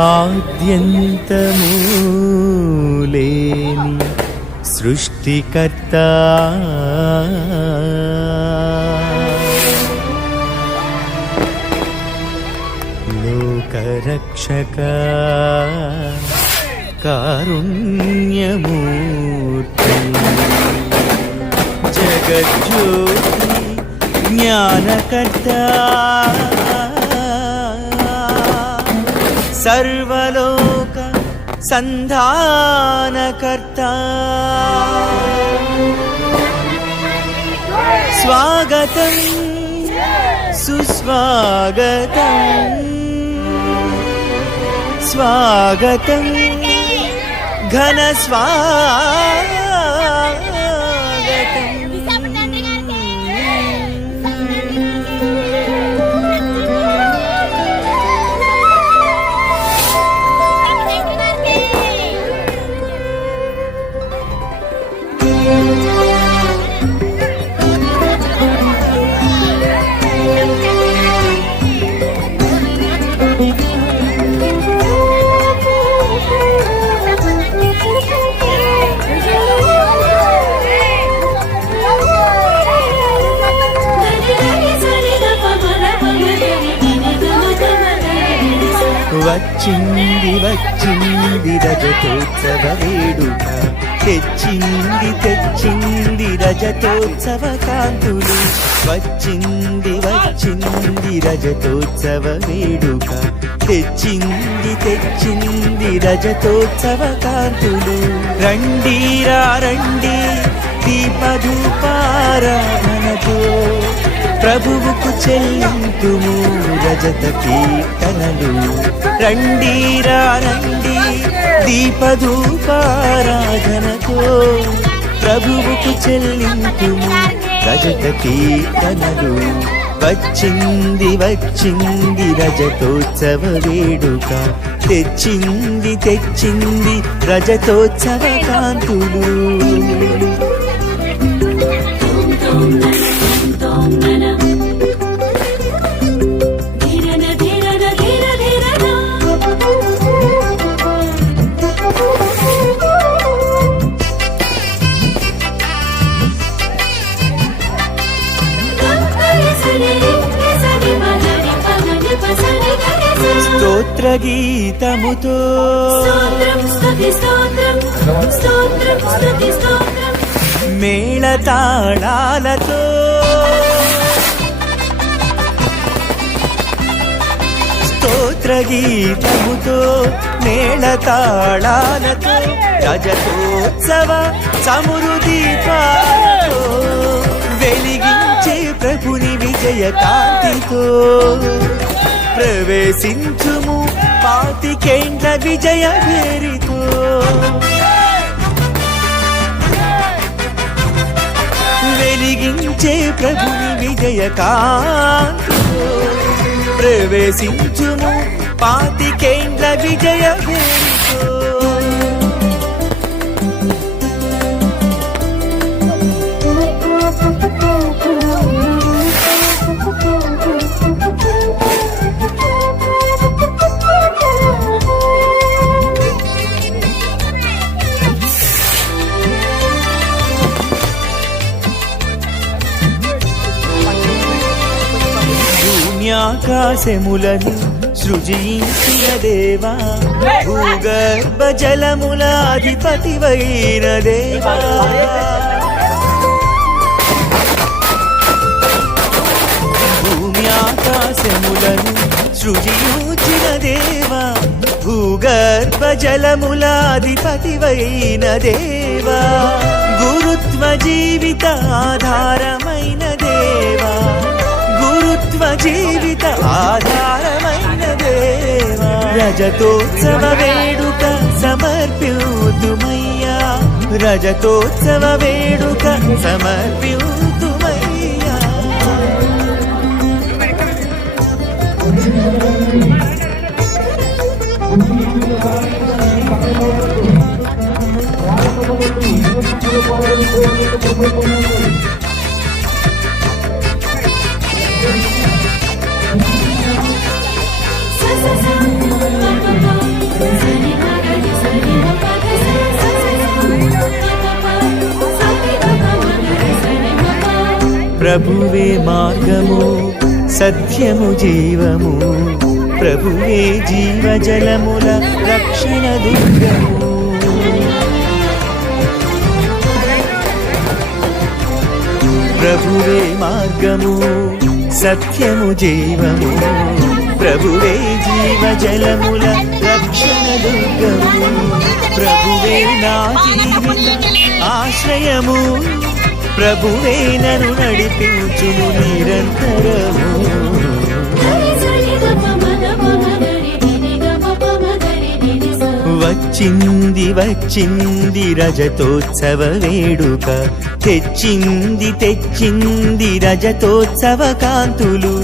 ఆద్యంతము లేని సృష్టికర్త లోకరక్షక కారుణ్యమూర్తి జగజ్యోతి జ్ఞానకర్త సర్వలోక సంధానకర్త స్వాగతం సుస్వాగతం స్వాగతం ఘన స్వాగతం వచ్చింది వచ్చింది రజతోత్సవ వేడుక తెచ్చింది తెచ్చింది రజతోత్సవ కాంతులు వచ్చింది వచ్చింది రజతోత్సవ వేడుక తెచ్చింది తెచ్చింది రజతోత్సవ కాంతులు రండిరా రండి దీపధూపారాధనతో ప్రభువుకు చెల్లింతుము రజత కీర్తనలు రండిరా రండి దీపధూపారాధనతో ప్రభువుకు చెల్లింతుము రజత కీర్తనలు వచ్చింది వచ్చింది రజతోత్సవ వేడుక తెచ్చింది తెచ్చింది రజతోత్సవ కాంతులు స్తోత్ర గీతముతో మేళతాళాలతో స్తోత్ర గీతముతో మేళతాళాలతో రజతోత్సవ సమృదీపాలతో వెలిగించే ప్రభుని విజయ కాంతితో ప్రవేశించుము పాతికేండ్ల విజయ భేరితో వెలిగించే ప్రభుని విజయ కాంతితో ప్రవేశించుము పాతికేండ్ల విజయ భేరితో ఆకాశములను సృజించిన దేవా భూగర్భ జలముల అధిపతివైన దేవా భూమి ఆకాశములను సృజించిన దేవా భూగర్భ జలముల అధిపతివైన దేవా గురుత్వ జీవిత ఆధారమైన దేవా గురుత్వ జీవిత ఆధారమైన దేవా రజతోత్సవ వేడుక సమర్ప్యూతుమయ్యా రజతోత్సవ వేడుక సమర్ప్యూతుమయ్యా sa sa sa ప్రభువే మార్గము సత్యము జీవము ప్రభువే జీవజలముల రక్షణ దుర్గము ప్రభువే మార్గము సత్యము జీవము ప్రభువే జీవజలముల రక్షణ దుర్గము ప్రభువే నా జీవిత ఆశ్రయము ప్రభువే నన్ను నడిపించును నిరంతరము వచ్చింది వచ్చింది రజతోత్సవ వేడుక తెచ్చింది తెచ్చింది రజతోత్సవ కాంతులు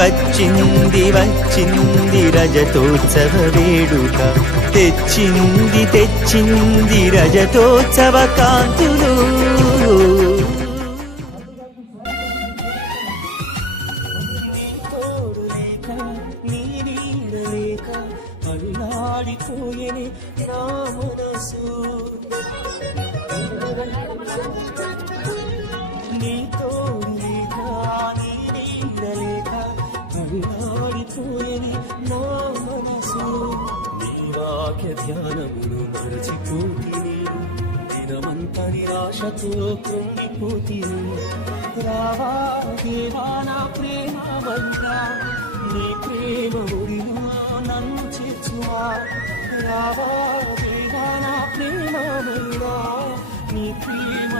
వచ్చింది వచ్చింది రజతోత్సవ వేడుక తెచ్చింది తెచ్చింది రజతోత్సవ కాంతులు అల్లాడిపోయెనే నా మనసు నీ తోడు లేక నీ నీడ లేక అల్లాడిపోయెనే నా మనసు నీ వాక్య ధ్యానమును మరచిపోతిని దినమంతా నిరాశతో కృంగిపోతిని రావా దేవా నా ప్రేమ మంత్రా నీ ప్రేమ ఒడిలో నన్ను చేర్చువా రావా దేవా నా ప్రేమ మంత్రా నీ ప్రేమ